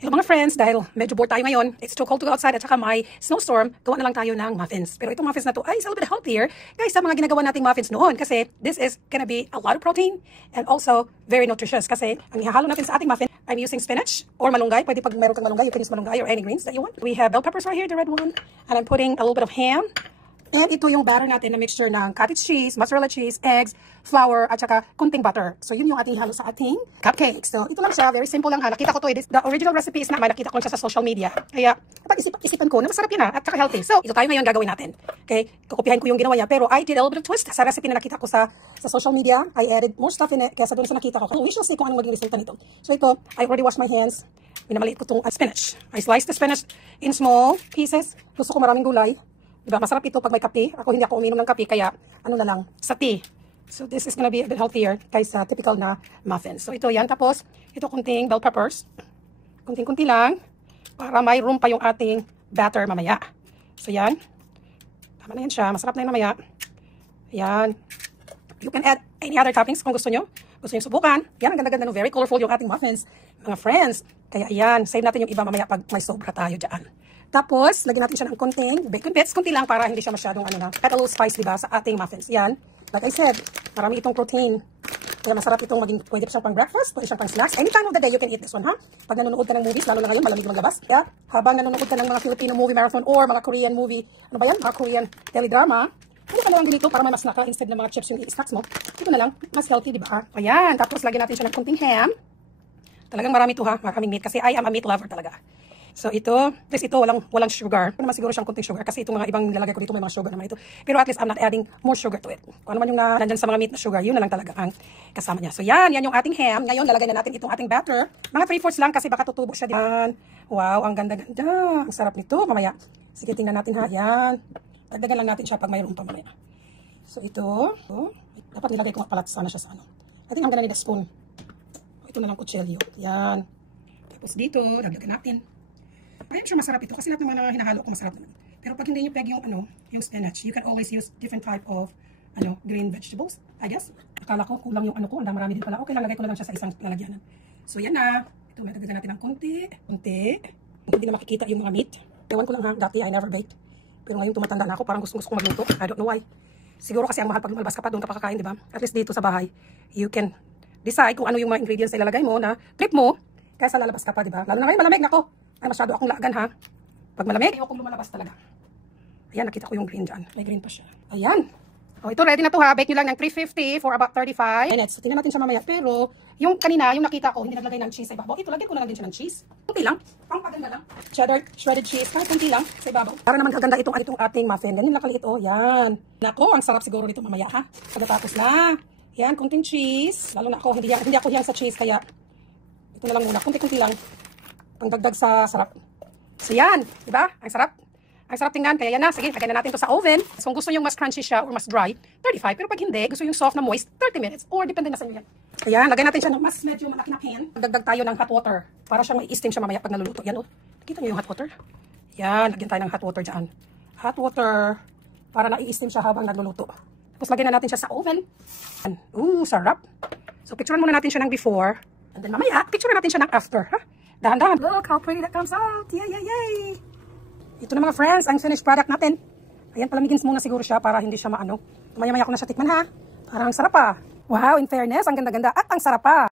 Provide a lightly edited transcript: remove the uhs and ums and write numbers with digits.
Hello mga friends, dahil medyo bored tayo ngayon, it's too cold to go outside at saka may snowstorm, gawa na lang tayo ng muffins. Pero itong muffins na to ay a little bit healthier guys sa mga ginagawa nating muffins noon kasi this is gonna be a lot of protein and also very nutritious kasi ang ihahalo natin sa ating muffin, I'm using spinach or malunggay. Pwede pag meron kang malunggay, you can use malunggay or any greens that you want. We have bell peppers right here, the red one, and I'm putting a little bit of ham. And ito yung batter natin na mixture ng cottage cheese, mozzarella cheese, eggs, flour, at saka kunting butter. So yun yung ating halo sa ating cupcakes. So ito lang siya, very simple lang ha. Nakita ko to, the original recipe is na nakita ko lang siya sa social media. Kaya isipan ko na masarap yun ha, at saka healthy. So ito tayo ngayon gagawin natin. Okay, kukupihan ko yung ginawa niya. Pero I did a little bit of twist sa recipe na nakita ko sa social media. I added more stuff in it kesa doon sa nakita ko. We shall see kung anong maging resulta nito. So ito, I already washed my hands. Minamaliit ko itong spinach. I sliced the spinach in small pieces. Gusto ko maraming gulay. Diba? Masarap ito pag may kape. Hindi ako uminom ng kape, kaya ano na lang, sa tea. So this is gonna be a bit healthier kaysa typical na muffins. So ito yan. Tapos, ito kunting bell peppers. Kunting-kunti lang para may room pa yung ating batter mamaya. So yan. Tama na yan siya. Masarap na yan mamaya. Yan. You can add any other toppings kung gusto nyo. Gusto nyo subukan. Yan, ang ganda-ganda no. Very colorful yung ating muffins. Mga friends. Kaya yan. Save natin yung iba mamaya pag may sobra tayo dyan. Tapos, lagyan natin siya ng konting bacon bits. Kunti lang para hindi siya masyadong kahit a little spice, diba, sa ating muffins. Yan. Like I said, marami itong protein. Kaya masarap itong pwede siyang pang breakfast, pwede siyang pang snacks. Any time of the day, you can eat this one, ha? Pag nanonood ka ng movies, lalo na ngayon, malamig maglabas. Yeah? Habang nanonood ka ng mga Filipino movie marathon or mga Korean movie, ano ba yan? Mga Korean teledrama. Ano ka na lang ganito para may mas naka instead ng mga chips yung snacks mo. Ito na lang, mas healthy, diba? Ayan. Tapos, lagyan natin siya ng konting ham. Talagang marami ito, ha? Maraming meat. Kasi I am a meat lover talaga. So ito, at least ito walang sugar. Pero naman siguro siyang konting sugar kasi itong mga ibang nilalagay ko dito may mga sugar naman ito. Pero at least I'm not adding more sugar to it. Kung ano man yung nandyan sa mga meat na sugar, yun na lang talaga ang kasama niya. So yan yung ating ham. Ngayon lalagay na natin itong ating batter. Mga 3/4 lang kasi baka tutubo siya diyan. Wow, ang ganda-ganda. Ang sarap nito mamaya. Sige, tingnan natin ha. Yan. Dagdagan lang natin siya pag mayroon pa mamaya. So ito, dapat nilagay ko palat sana siya sa ano. I think I'm gonna need a spoon. Ito na lang kutsilyo. Yan. Tapos dito, dagdagan natin. I'm sure masarap ito kasi lahat ng mga hinahalo ko masarap naman. Pero pag hindi nyo peg yung yung spinach, you can always use different type of green vegetables, I guess. Akala ko kulang yung ko, ang marami din pala. Okay lang, lagay ko na lang siya sa isang lalagyanan. So yan na. Ito, madagdagan natin ng konti. Hindi na makikita yung mga meat. Ewan ko lang ha, dati I never baked. Pero ngayon tumatanda na ako, parang gusto ko magluto. I don't know why. Siguro kasi ang mahal pag lumalabas ka pa, doon ka pa kakain, di ba? At least dito sa bahay, you can decide kung ano yung mga ingredients na ilalagay mo na trip mo, kaysa lalabas ka pa, di ba? Lalo na ngayon, malamig na ako. Ay, masyado akong lagan ha. Pag malamig, ayokong lumalabas talaga. Ayan, nakita ko yung green dyan. May green pa siya. Ayan. O, ito ready na to ha. Bake nyo lang ng 350 for about 35 minutes. So, tingnan natin siya mamaya. Pero, yung kanina, yung nakita ko, hindi naglagay ng cheese sa ibabaw. Ito, lagyan ko na lang din siya ng cheese. Kunti lang. Pang paganda lang. Cheddar, shredded cheese. Kahit kunti lang sa ibabaw. Para naman kaganda itong ating muffin. Ganyan lang kaliit. O, yan. Nako, ang sarap siguro nito mamaya ha. Pagkatapos na. Yan, kunting cheese. Lalo na ako, hindi ako hiyang sa cheese. Kaya, ito na lang muna. Kunti-kunti lang. Pangdagdag sa sarap. So yan, di ba? Ang sarap. Ang sarap tingnan. Kaya yan na. Sige, lagyan na natin to sa oven. So kung gusto yung mas crunchy siya or mas dry, 35. Pero pag hindi, gusto yung soft na moist, 30 minutes. Or depende na sa inyo yan. Ayan, lagyan natin siya ng mas medyo malaki na pan. Dagdag tayo ng hot water. Para siyang may steam siya mamaya pag naluluto. Yan o. Nakita niyo yung hot water? Yan, lagyan tayo ng hot water dyan. Hot water. Para na-i-steam siya habang nagluluto. Tapos lagyan na natin siya sa oven. Ooh, sarap. So picturean muna natin siya ng before. And then mamaya, picturean natin siya ng after. Ha? Dahan-dahan. Look how pretty that comes out. Yay, yay, yay. Ito na mga friends, ang finished product natin. Ayan, palamigin muna siguro siya para hindi siya maano. Maya-maya ko na siya tikman ha. Parang sarap pa. Wow, in fairness, ang ganda-ganda at ang sarap pa.